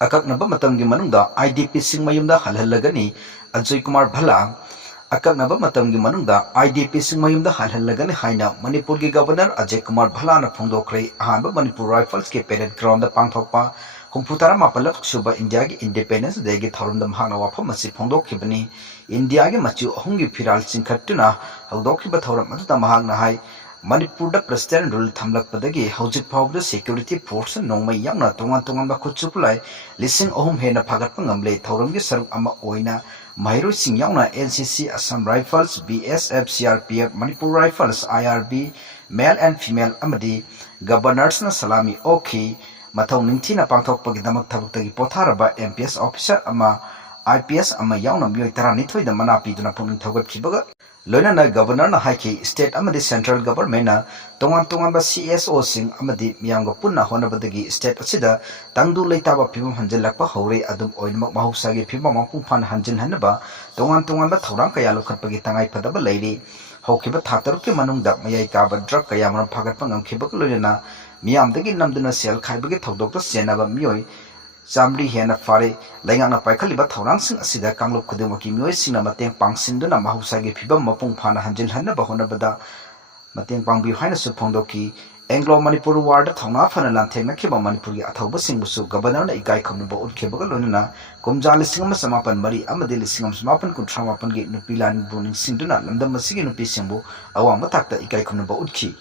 Akaknaba matamgi manungda IDP sing mayumda halhalagani Ajay Kumar Bhala akaknaba matamgi manungda IDP sing mayumda halhalagani haina Manipur gi Governor Ajay Kumar Bhala na phongdokre ahanba Manipur Rifles ke parade ground da pangthokpa humphutara mapalak suba India gi Independence Day gi thorumda mahakna wafam asi phongdokhibani India gi machu ahumgi phiral chingkhattuna hawdokhiba thoram aduda mahakna hai Manipur da President rule thamlakpadagi hawjik phawda security force nongmai yamna tongan ba khutsuplai lising ahum hena phagatpa ngamle thoramgi saruk ama oina Mahiro sing yauna NCC Assam Rifles BSF CRPF Manipur Rifles IRB male and female amadi governors na salami okhi mathau ningthina pangthokpagi damak thabuktagi potharaba MPS officer ama IPS ama yauna mioi taranithoi da mana piduna pungning thogatkibaga Loina Governor na haiki state amadi central government na tongan ba CSO sing amadi miyamga punna honabadagi state asida tangdu leitaba phibam hanjilakpa hore adum oinmak mahusagi phibam mapung phan hanjil hanaba tongan ba thorang kaya lokhatpagi tangai phadaba leiri haukiba thatarukki manungda mayai kaba drug kaya maram phagatpa ngamkhibak loina miyamdagi namduna sel khaibagi thodokta senaba miyoi Samri hena fare laingang na paikaliba thorang sing asida kanglop khudumaki mioi singna mateng pangsinduna mahusagi phibam mapung phana hanjil hanna bahona bada mateng pangbi haina su phongdoki Anglo Manipur ward thongna phana lanthengna khiba Manipur gi athauba singbusu governor na ikai khomnuba utkhebaga lonina kumja lising ama samapan mari amadi lising ama samapan kunthra mapan gi nupi lan buning singduna lamdam masigi nupi singbu awang mathakta ikai khomnuba utkhi